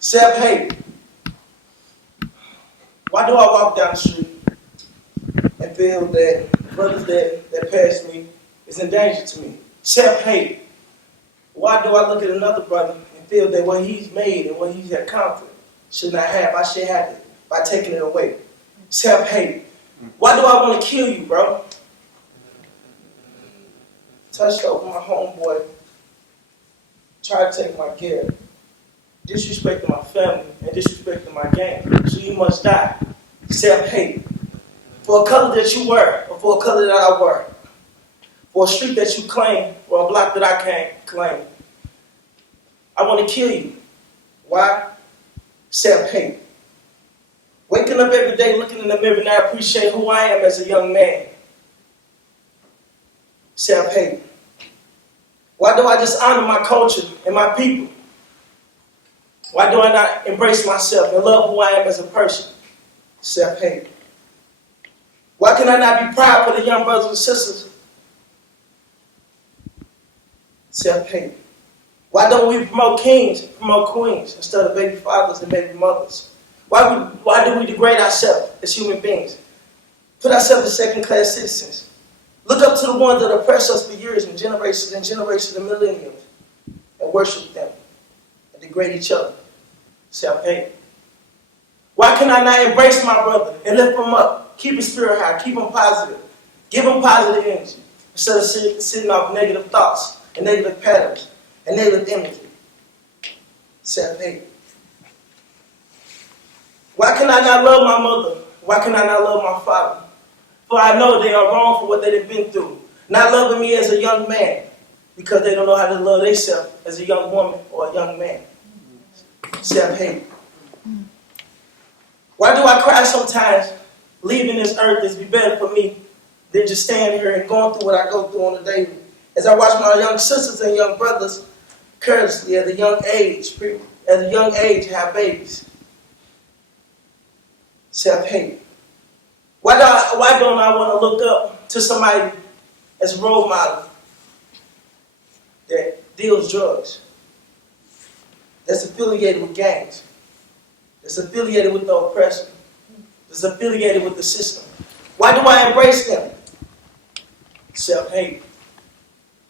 Self-hate. Why do I walk down the street and feel that brothers that pass me is in danger to me? Self-hate. Why do I look at another brother and feel that what he's made and what he's accomplished should not have, I should have it by taking it away? Self-hate. Why do I want to kill you, bro? Touched over my homeboy, tried to take my gear, disrespecting my family and disrespecting my gang. So you must die. Self-hate. For a color that you wear, or for a color that I wear, for a street that you claim, or a block that I can't claim. I want to kill you. Why? Self-hate. Waking up every day, looking in the mirror, and I appreciate who I am as a young man. Self-hate. Why do I dishonor my culture and my people? Why do I not embrace myself and love who I am as a person? Self-hate. Why can I not be proud for the young brothers and sisters? Self-hate. Why don't we promote kings, promote queens, instead of baby fathers and baby mothers? Why do we degrade ourselves as human beings? Put ourselves as second-class citizens. Look up to the ones that oppressed us for years and generations and millenniums and worship them and degrade each other. Self-hate. Why can I not embrace my brother and lift him up, keep his spirit high, keep him positive, give him positive energy instead of sitting off negative thoughts and negative patterns and negative imagery? Self-hate. Why can I not love my mother? Why can I not love my father? For I know they are wrong for what they've been through. Not loving me as a young man because they don't know how to love themselves as a young woman or a young man. Self-hate. Why do I cry sometimes? Leaving this earth is be better for me than just standing here and going through what I go through on a daily. As I watch my young sisters and young brothers courteously at a young age have babies. Self-hate. Why don't I want to look up to somebody as a role model that deals drugs, that's affiliated with gangs, that's affiliated with the oppressor, that's affiliated with the system? Why do I embrace them? Self-hate.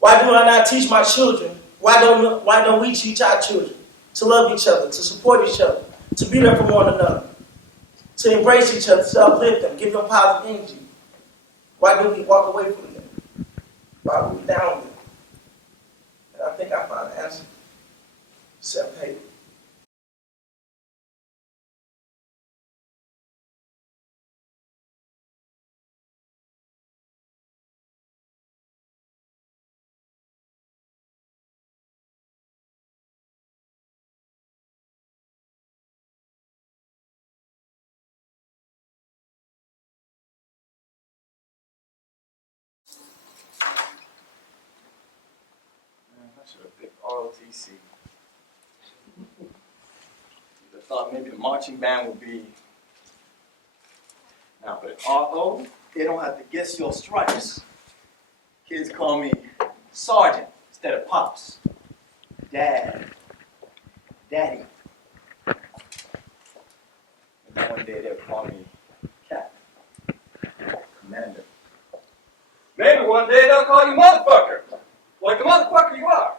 Why do I not teach my children? Why don't we teach our children to love each other, to support each other, to be there for one another, to embrace each other, to uplift them, give them positive energy? Why do we walk away from them? Why are we down them? And I think I found the answer. Self-hate. I should have picked ROTC. I thought maybe the marching band would be. Now, but RO, they don't have to guess your stripes. Kids call me Sergeant instead of Pops. Dad. Daddy. And one day they'll call me Captain. Commander. Maybe one day they'll call you motherfucker. Like the motherfucker you are.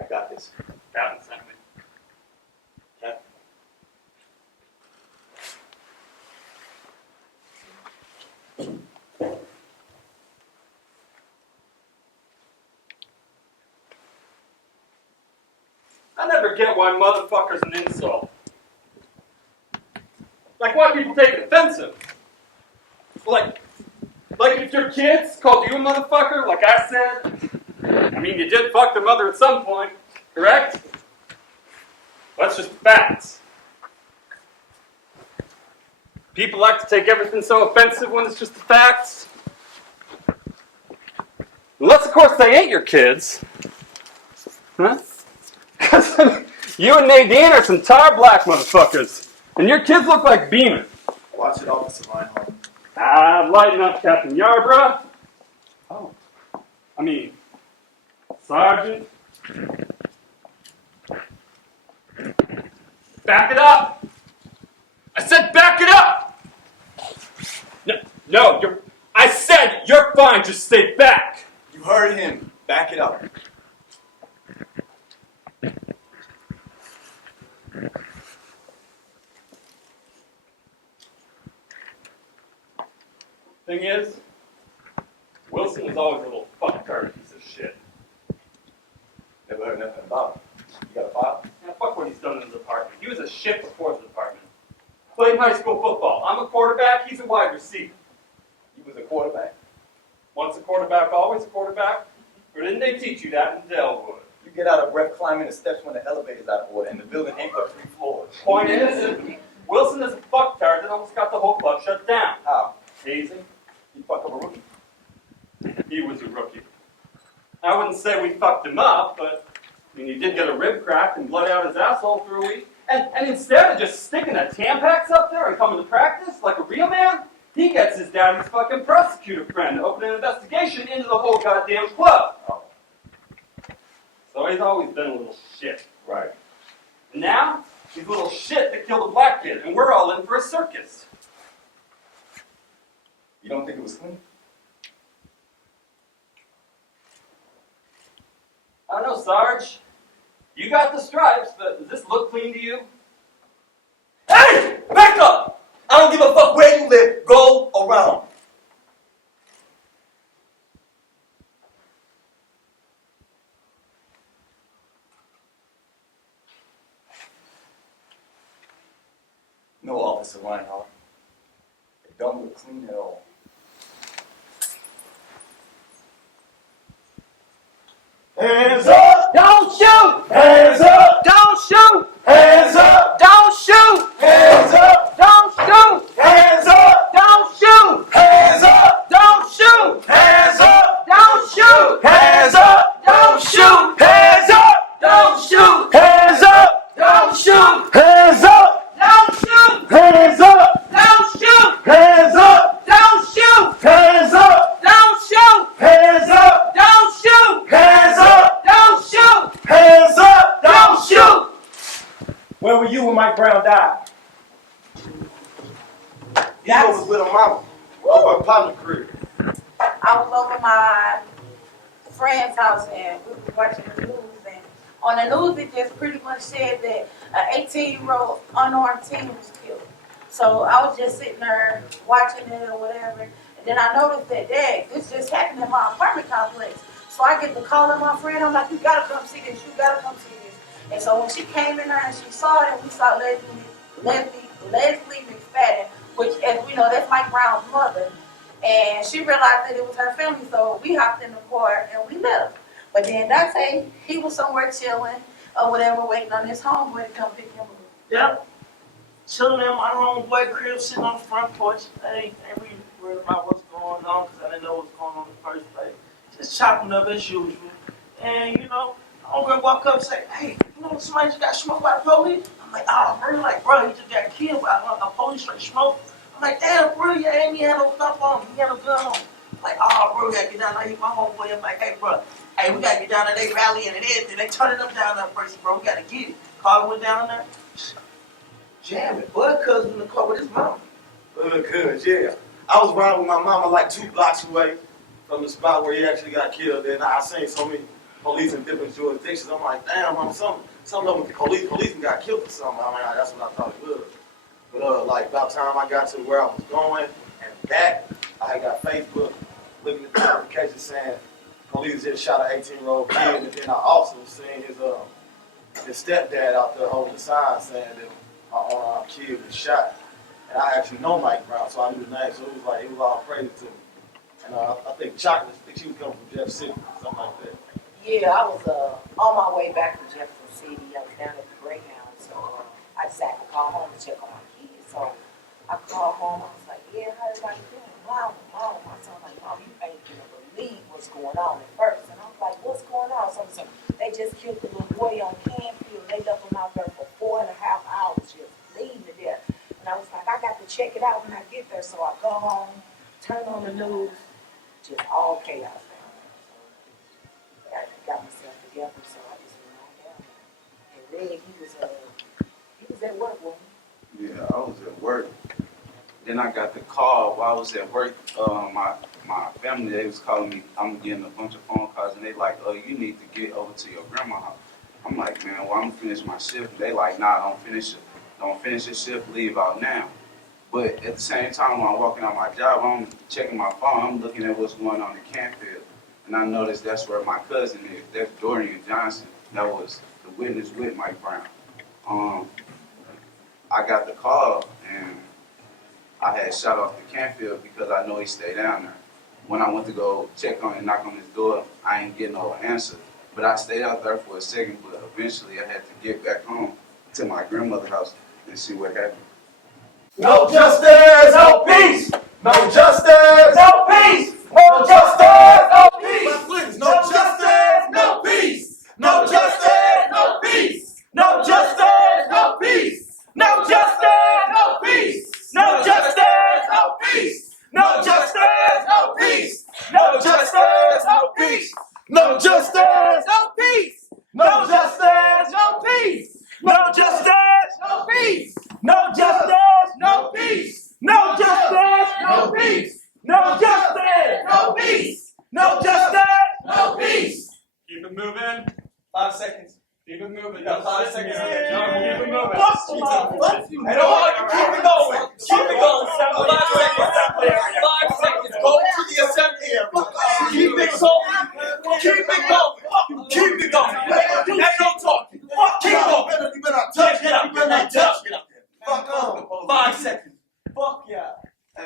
I got this. Captain, Simon. Captain. I never get why motherfucker's an insult. Like why people take it offensive. Like if your kids called you a motherfucker, like I said, I mean you did fuck their mother at some point, correct? That's just facts. People like to take everything so offensive when it's just the facts. Unless of course they ain't your kids. Huh? Because you and Nadine are some tar black motherfuckers. And your kids look like Beamer. Watch it, Officer Reinhardt. Lighten up, Captain Yarborough. Oh. I mean, Sergeant. Back it up! I said back it up! No, I said you're fine, just stay back! You heard him. Back it up. Thing is, Wilson was always a little fucktard piece of shit. Never heard nothing about him. You got a file? Yeah, fuck what he's done in his apartment. He was a shit before his apartment. Played high school football. I'm a quarterback, he's a wide receiver. He was a quarterback. Once a quarterback, always a quarterback? Or didn't they teach you that in Delwood? You get out of breath climbing the steps when the elevator's out of order and the building ain't but 3 floors. Point is, Wilson is a fucktard that almost got the whole club shut down. How? Easy. You fuck up a rookie. He was a rookie. I wouldn't say we fucked him up, but I mean, he did get a rib cracked and blood out his asshole for a week. And instead of just sticking a Tampax up there and coming to practice like a real man, he gets his daddy's fucking prosecutor friend to open an investigation into the whole goddamn club. Oh. So he's always been a little shit. Right. And now, he's a little shit that killed a black kid, and we're all in for a circus. You don't think it was clean? I don't know, Sarge. You got the stripes, but does this look clean to you? Hey! Back up! I don't give a fuck where you live. Go around. No, Officer Reinhardt. It don't look clean at all. Hands up! Don't shoot! Hands up! Don't shoot! Hands up! Don't shoot! Hands up! Don't shoot! Hands up! Don't shoot! Hands up! Don't shoot! Hands up! Don't shoot! Hands up! Don't shoot! Hands up! Don't shoot! Hands up! Don't shoot! Hands up! Don't shoot! Hands up! Don't shoot! Hands up! Don't shoot! Hands up! Don't shoot! Hands up! Don't shoot! Hands up! Don't shoot! Hands up! Don't shoot! Where were you when Mike Brown died? He was with a mama. Over a partner career. I was over my friend's house and we were watching the news, and on the news it just pretty much said that an 18-year-old unarmed teen was killed. So I was just sitting there watching it or whatever, and then I noticed that, dang, this just happened in my apartment complex. So I get the call of my friend, I'm like, you gotta come see this, you gotta come see this. And so when she came in there and she saw it, and we saw Leslie McFadden, which, as we know, that's Mike Brown's mother. And she realized that it was her family, so we hopped in the car and we left. But then Dante, he was somewhere chilling or whatever, waiting on his homeboy to come pick him up. Yep. Chilling in my homeboy crib, sitting on the front porch. I ain't really worried about what's going on because I didn't know what was going on in the first place. Just chopping up as usual. And, you know, I'm going to walk up and say, hey, you know, somebody just got smoked by the police? I'm like, oh, bro, like, bro, he just got killed by a police straight smoke. I'm like, damn, bro, you ain't had no stuff on him. He had no gun on him. I'm like, oh, bro, we got to get down there. He my homeboy. I'm like, hey, bro, hey, we got to get down there. They rallying and everything. They turning up down there first, bro. We got to get it. Carter went down there. Jamming. Bud cuz was in the car with his mama. Cuz, yeah. I was riding with my mama like 2 blocks away from the spot where he actually got killed. And I seen so many police in different jurisdictions. I'm like, damn, I'm some of them with the police got killed for something. I mean, that's what I thought it was. But like about time I got to where I was going and back, I got Facebook looking at the notification saying police just shot an 18-year-old kid, and then I also seen his stepdad out there holding a sign saying that my unarmed kid was shot. And I actually know Mike Brown, so I knew his name, so it was all praise to me. And I think Chocolate, she was coming from Jeff City, something like that. Yeah, I was on my way back from Jefferson City. I was down at the Greyhound, so I decided to call home to check on my kids. So I called home. I was like, "Yeah, how everybody doing?" Mom. My son was like, "Mom, you ain't gonna believe what's going on at first." And I was like, "What's going on?" So they just killed the little boy on Canfield. They left him out there for 4.5 hours, just bleeding to death. And I was like, I got to check it out when I get there. So I go home, turn on the news, just all chaos down there. So I got myself together, so I just went on down there. And then he was was at work, wasn't Yeah, I was at work. Then I got the call while I was at work. My family, they was calling me. I'm getting a bunch of phone calls, and they like, "Oh, you need to get over to your grandma's house." I'm like, "Man, well, I'm gonna finish my shift." They like, "Nah, don't finish it. Don't finish your shift. Leave out now." But at the same time, when I'm walking out my job, I'm checking my phone. I'm looking at what's going on in Canfield, and I noticed that's where my cousin is. That's Dorian Johnson. That was the witness with Mike Brown. I got the call, and I had shot off to Canfield because I know he stayed down there. When I went to go check on and knock on his door, I ain't get no answer. But I stayed out there for a second, but eventually I had to get back home to my grandmother's house and see what happened. No justice, no peace. No justice, no peace. No justice, no peace. No justice, no peace. No justice, no peace. No justice, no peace. No justice, no peace. No justice, no peace. No justice, no peace. No justice, no peace. No justice, no peace. No justice, no peace. No justice, no peace. No justice, no peace. No justice, no peace. No justice, no peace. No justice, no peace. Keep it moving. 5 seconds. Keep it moving. You got 5 seconds. No, keep it moving. Hey, don't argue. Keep it going. Keep it going. 5 seconds. 5 seconds. Go to the assembly area. Keep it going. Keep it going. Keep it going. Ain't no talking. Keep going. You better touch Get up. Get up. Get up. Fuck on. 5 seconds. Fuck yeah.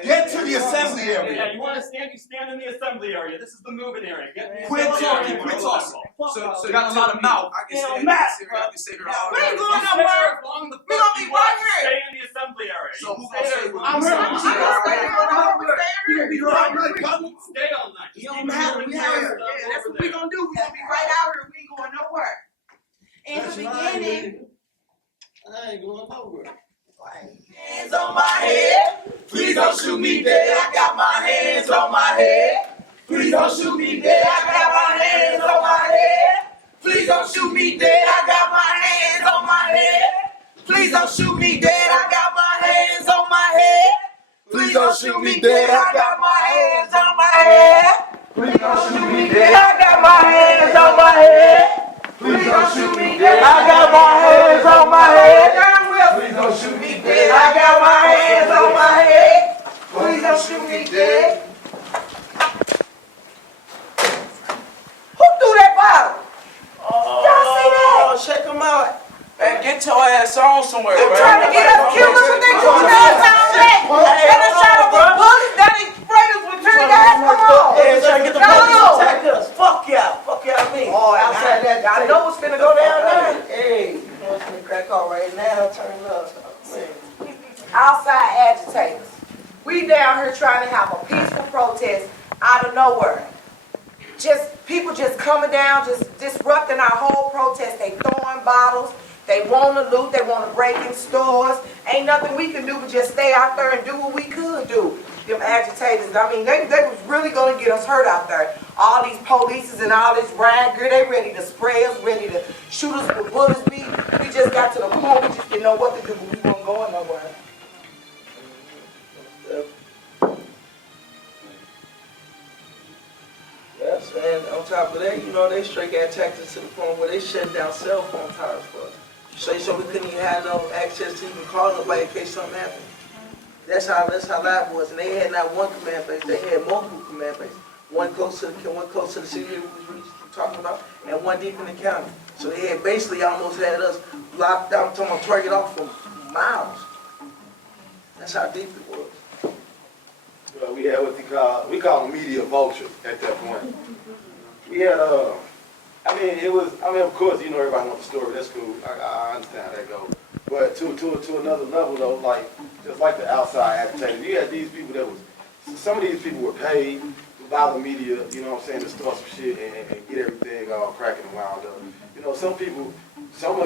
Get to the assembly Yeah, area. you want to stand? You stand in the assembly area. This is the moving area. Get in the Quit assembly talking. area. Quit talking. So You got a lot of mouth. I can You know, stay Matt, here. I can stay here all We day. ain't going You stay nowhere. as long as We gonna be right here. Stay in the assembly area. So You who stay gonna there say as what? long I'm as here. you I'm stay. gonna stay here. You gonna be right here, cousin. Stay all night. You don't matter. We out here. Yeah, that's what we gonna do. We gonna be right out here. We ain't going nowhere. In the beginning, I ain't going nowhere. Hands on my head. Please don't shoot me dead. I got my hands on my head. Please don't shoot me dead. I got my hands on my head. Please don't shoot me dead. I got my hands on my head. Please don't shoot me dead. I got my hands on my head. Please don't shoot me dead. I got my hands on my head. Please don't shoot me dead. I got my hands on my head. Please don't shoot me dead. I got my hands on my head. Please don't shoot me dead. I got my hands on my head. Please don't shoot me dead. Who threw that bottle? Y'all see that? Oh, check them out. Man, get your ass on somewhere, They bro. trying to get us killed us with they doing us down there. They done shot us with bullets. They done sprayed us with tear gas. Come on. Yeah, trying to get the police to attack us. Fuck y'all. Fuck y'all me. Oh, outside that, I know it's finna go down there. Hey, you know it's gonna crack off right now. Turn up. Man. Outside agitators. We down here trying to have a peaceful protest out of nowhere. Just people just coming down, just disrupting our whole protest. They throwing bottles. They want to loot. They want to break in stores. Ain't nothing we can do but just stay out there and do what we could do. Them agitators, I mean, they was really going to get us hurt out there. All these polices and all this riot gear, they ready to spray us, ready to shoot us with bullets. We just got to the point, we just didn't know what to do, but we weren't going nowhere. Yes, and on top of that, you know, they straight got tactics to the point where they shut down cell phone towers for us. So we couldn't even have no access to even call nobody in case something happened. That's how live it was. And they had not one command base, they had multiple command bases. One close to the city we was talking about, and one deep in the county. So they had basically almost had us locked down, talking about target off for miles. That's how deep it was. Well, we had what we call them media vultures at that point. We had, of course, you know, everybody wants the story, that's cool, I understand how that goes. But to another level though, like, just like the outside agitators, you had these people that was, some of these people were paid by the media, you know what I'm saying, to start some shit and get everything all cracking and wound up. You know, some of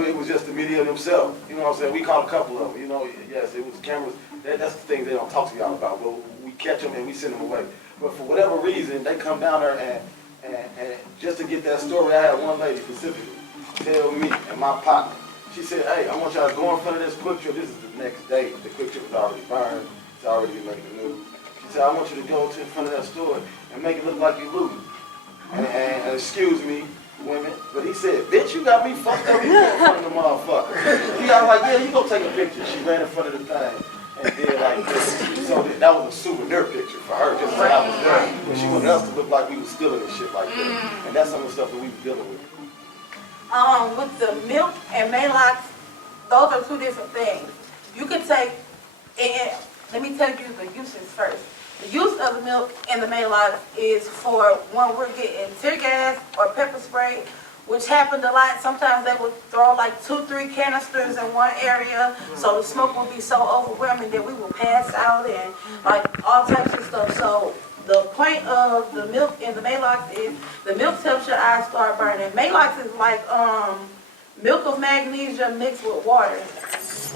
it was just the media themselves, you know what I'm saying, we caught a couple of them, you know, yes, it was cameras, that's the thing they don't talk to y'all about, but we catch them and we send them away. But for whatever reason, they come down there and just to get that story, I had one lady specifically tell me and my partner, She said, hey, I want y'all to go in front of this quick trip. This is the next day. The quick trip is already burned. It's already making the news. She said, I want you to go to in front of that store and make it look like you looting. And excuse me, women, but he said, bitch, you got me fucked up. You in front of the motherfucker. He got like, yeah, you go take a picture. She ran in front of the thing and did like this. So that was a souvenir picture for her, just so I was there. But she wanted us to look like we was stealing and shit like that. And that's some of the stuff that we were dealing with. With the milk and Maalox, those are two different things. You could take, and let me tell you the uses first. The use of the milk and the Maalox is for when we're getting tear gas or pepper spray, which happened a lot. Sometimes they would throw like 2-3 canisters in one area, so the smoke will be so overwhelming that we will pass out and like all types of stuff. So the point of the milk and the Maalox is the milk helps your eyes start burning. Maalox is like milk of magnesia mixed with water.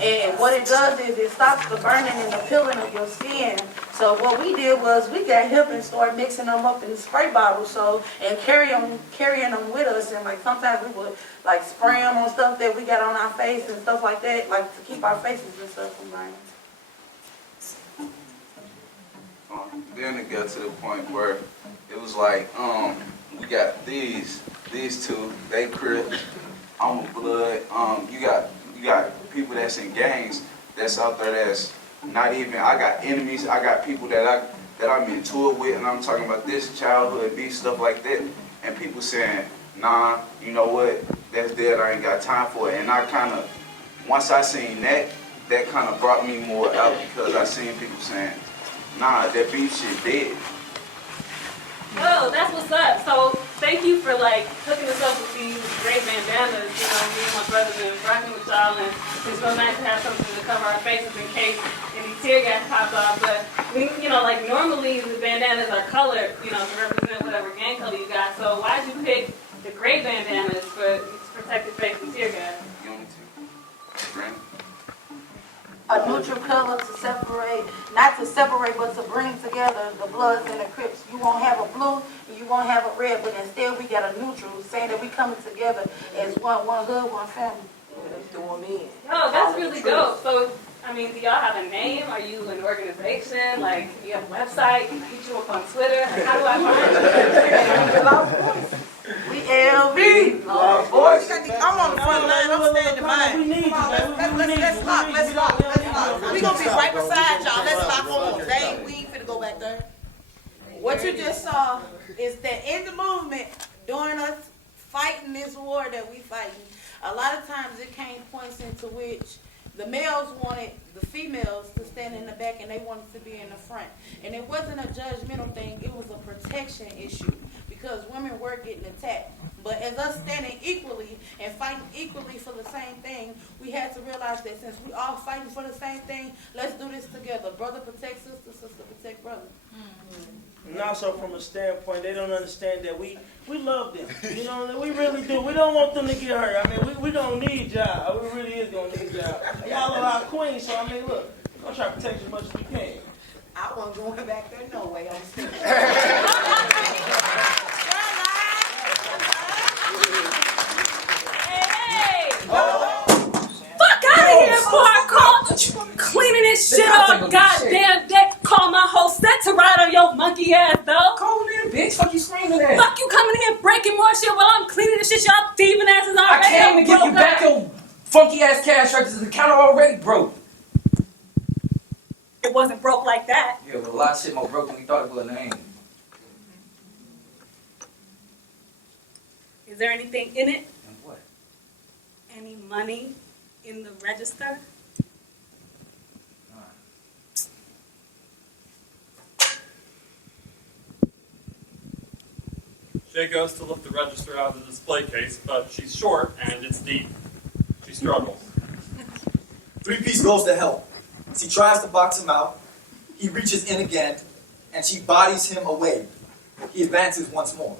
And what it does is it stops the burning and the peeling of your skin. So what we did was we got hip and started mixing them up in spray bottles, so and carrying them with us. And like sometimes we would like spray them on stuff that we got on our face and stuff like that, like to keep our faces and stuff from burning. Then it got to the point where it was like, we got these two, they crip, I'm a blood. You got people that's in gangs that's out there that's not even. I got enemies. I got people that I'm in tour with, and I'm talking about this childhood beef stuff like that. And people saying, nah, you know what? That's dead. I ain't got time for it. And I kind of, once I seen that kind of brought me more out because I seen people saying, nah, that beef shit dead. Oh, that's what's up. So thank you for like hooking us up with these great bandanas. You know, me and my brother been rocking with y'all, and it's real nice to have something to cover our faces in case any tear gas pops off. But we, you know, like normally the bandanas are colored, you know, to represent whatever gang color you got. So why'd you pick the gray bandanas for to protect your face from tear gas? Unity. Grant. A neutral color to separate, not to separate, but to bring together the Bloods and the Crips. You won't have a blue and you won't have a red, but instead we got a neutral, saying that we coming together as one hood, one family. Oh, that's really dope. So, I mean, do y'all have a name? Are you an organization? Like, you have a website? Can I hit you up on Twitter? Like, how do I find you? We LB. Boys, I'm on the front line. I'm standing by. We need you, man. Let's lock. We gonna be right beside y'all. Let's lock on. We ain't finna go back there. What you just saw is that in the movement, during us fighting this war that we fighting, a lot of times it came points into which the males wanted the females to stand in the back and they wanted to be in the front. And it wasn't a judgmental thing, it was a protection issue because women were getting attacked. But as us standing equally and fighting equally for the same thing, we had to realize that since we all fighting for the same thing, let's do this together. Brother protect sister, sister protect brother. And also from a standpoint, they don't understand that we love them. You know, we really do. We don't want them to get hurt. I mean, we don't need y'all. We really is going to need y'all. Y'all are our queens, so I mean, look, we're going to try to protect you as much as we can. I wasn't going back there no way. I'm still Hey! Fuck out of here before I call cleaning this shit up goddamn day. Call my whole set to ride on your monkey ass, though. Call me in, bitch. Fuck you screaming at? Fuck you coming in here breaking more shit while I'm cleaning this shit. Y'all thieving asses already. I came to give you back your funky ass cash records. The counter already broke. It wasn't broke like that. Yeah, but a lot of shit more broke than we thought it was. Name. Is there anything in it? And what? Any money in the register? Shay goes to lift the register out of the display case, but she's short and it's deep. She struggles. 3-piece goes to help. She tries to box him out. He reaches in again, and she bodies him away. He advances once more.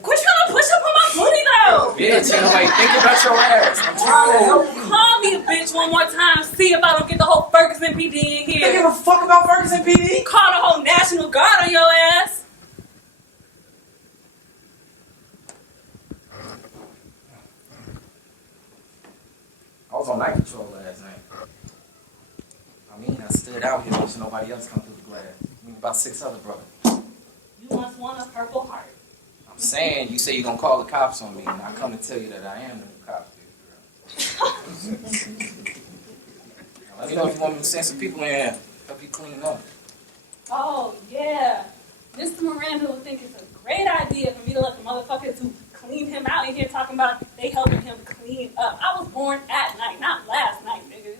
Quit trying to push up on my booty, though! Bitch, ain't nobody thinking about your ass. I'm trying to help you. Call me a bitch one more time. See if I don't get the whole Ferguson PD in They here. give a fuck about Ferguson PD? Call the whole National Guard on your ass. on night patrol last night. I mean, I stood out here watching nobody else come through the glass. I mean, about 6 other brothers. You must want a Purple Heart. I'm saying, you say you're gonna call the cops on me, and I come to tell you that I am the new cops. Let me know if you want me to send some people in here, help you clean up. Oh, yeah. Mr. Miranda would think it's a great idea for me to let the motherfuckers who cleaned him out in here talking about they helping him clean up. I was born at night, not last night, nigga.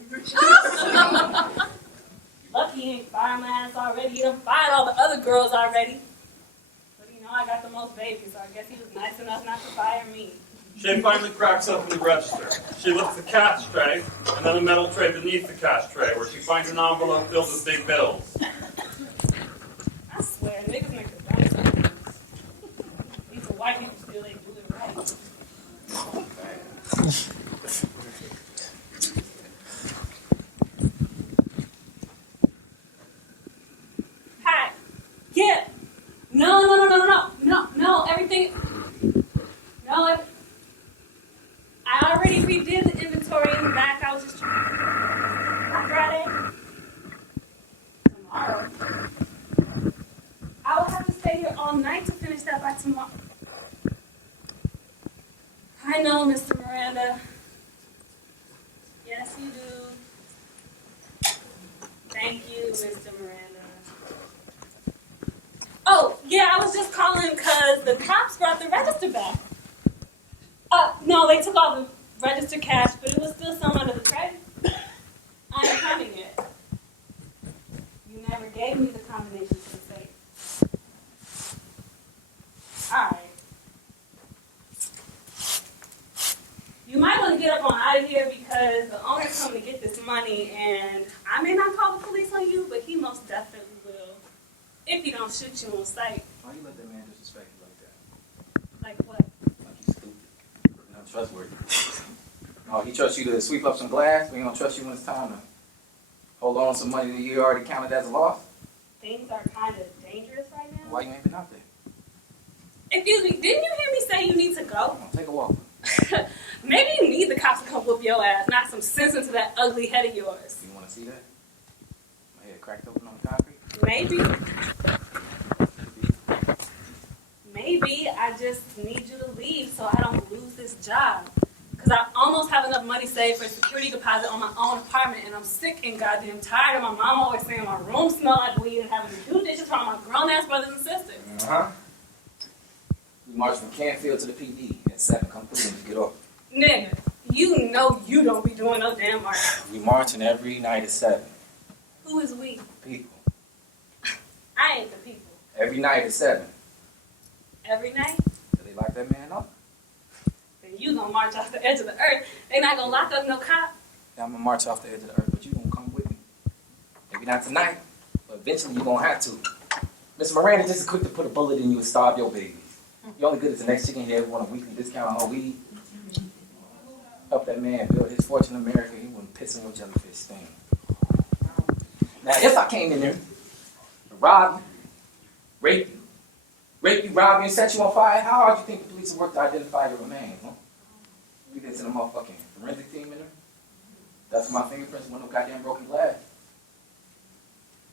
Lucky he ain't fired my ass already. He done fired all the other girls already. But you know, I got the most babies, so I guess he was nice enough not to fire me. Shay finally cracks open the register. She lifts the cash tray, and then a metal tray beneath the cash tray, where she finds an envelope filled with big bills. I swear, niggas make the dumbest decisions. These are white people still ain't do it right. Hi. Yeah. No, everything. No, I already redid the inventory in the back. I was just trying. Friday. Tomorrow. I will have to stay here all night to finish that by tomorrow. I know, Mr. Miranda. Yes, you do. Thank you, Mr. Miranda. Oh, yeah, I was just calling because the cops brought the register back. No, they took all the register cash, but it was still some under the tray. I ain't coming yet. You never gave me the combination to the safe. Alright. You might want to get up on out of here because the owner's coming to get this money, and I may not call the police on you, but he most definitely will. If he don't shoot you on sight. Why you let that man disrespect you like that? Like what? Like he's stupid. Not trustworthy. Oh, he trusts you to sweep up some glass, but he don't trust you when it's time to hold on to some money that you already counted as a loss? Things are kind of dangerous right now. Why you ain't been out there? Excuse me, didn't you hear me say you need to go? Come on, take a walk. Maybe you need the cops to come whoop your ass, knock some sense into that ugly head of yours. You want to see that? My head cracked open on the concrete? Maybe. Maybe I just need you to leave so I don't lose this job. Because I almost have enough money saved for a security deposit on my own apartment, and I'm sick and goddamn tired of my mom always saying my room smell like weed and having to do dishes for all my grown-ass brothers and sisters. Uh-huh. We march from Canfield to the PD at 7. Come through and get off. Nigga, you know you don't be doing no damn march. We marching every night at 7. Who is we? People. I ain't the people. Every night at 7. Every night? Do they lock that man up? Then you gonna march off the edge of the earth. They not gonna lock up no cop. Yeah, I'm gonna march off the edge of the earth, but you gonna come with me. Maybe not tonight, but eventually you gonna have to. Miss Miranda just as quick to put a bullet in you and starve your babies. You only good as the next chicken here who want a weekly discount on her weed. Help that man build his fortune in America, he wouldn't piss in your jellyfish stain. Now, if I came in there to rob you, rape you, rob you, and set you on fire, how hard do you think the police would work to identify your remains, huh? We did to the motherfucking forensic team in there. That's my fingerprints with no goddamn broken glass.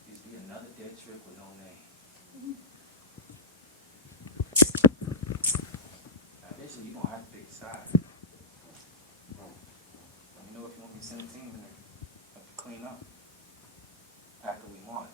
Used to be another dead trick with no name. Now, eventually, you're gonna have to pick a side. Let me know if you want me to send a team in there. Have to clean up after we won.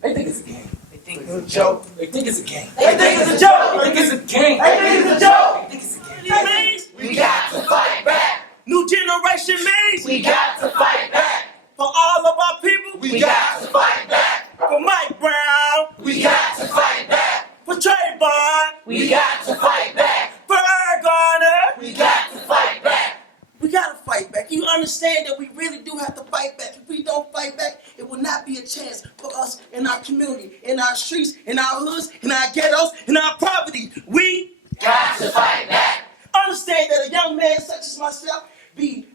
They think it's a game. They think it's a joke. They think it's a game. They think it's a joke. They think it's a game. They think it's a joke. They think it's a game. We got to fight back. New generation means we got to fight back. For all of our people, we got to fight back. For Mike Brown, we got to fight back. For Trayvon, we got to fight back. For Ergoner, we got to fight back. We got to fight back. You understand that we really do have to fight back. If we don't fight back, it will not be a chance for us in our community, in our streets, in our hoods, in our ghettos, in our poverty. We got to fight back. Understand that a young man such as myself be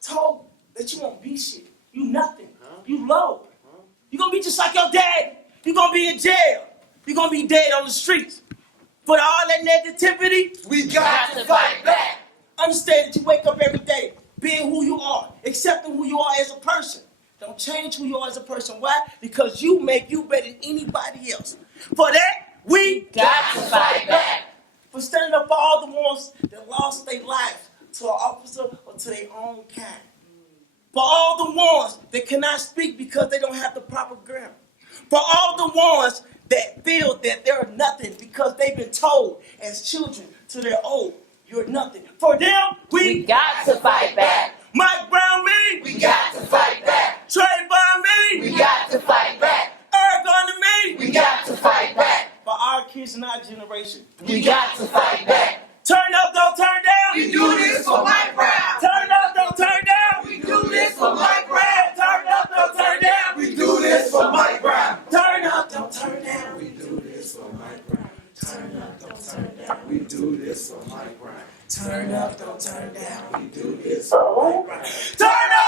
told that you won't be shit. You nothing. You low. You're going to be just like your dad. You're going to be in jail. You're gonna be dead on the streets. For all that negativity, We got to fight back. understand that you wake up every day being who you are, accepting who you are as a person. Don't change who you are as a person. Why? Because you make you better than anybody else. For that, we Got to fight back. for standing up for all the ones that lost their lives to an officer or to their own kind. For all the ones that cannot speak because they don't have the proper grammar. For all the ones that feel that they're nothing because they've been told as children to their old, you're nothing. For them, we got to fight back. Mike Brown me, We got to fight back. Trayvon me, We got to fight back. Eric under me. We got to fight back. For our kids and our generation. We got to fight back. Turn up, don't turn down. We do this for Mike Brown. Turn up, don't turn down. We do this for Mike Brown. Turn up, don't turn down. We do this for Mike Brown. Turn up, don't turn down. We do this for Mike Brown. Turn up, don't turn down. We do this for Mike Brown. Turn up, don't turn down. We do this for Mike Brown. Turn up.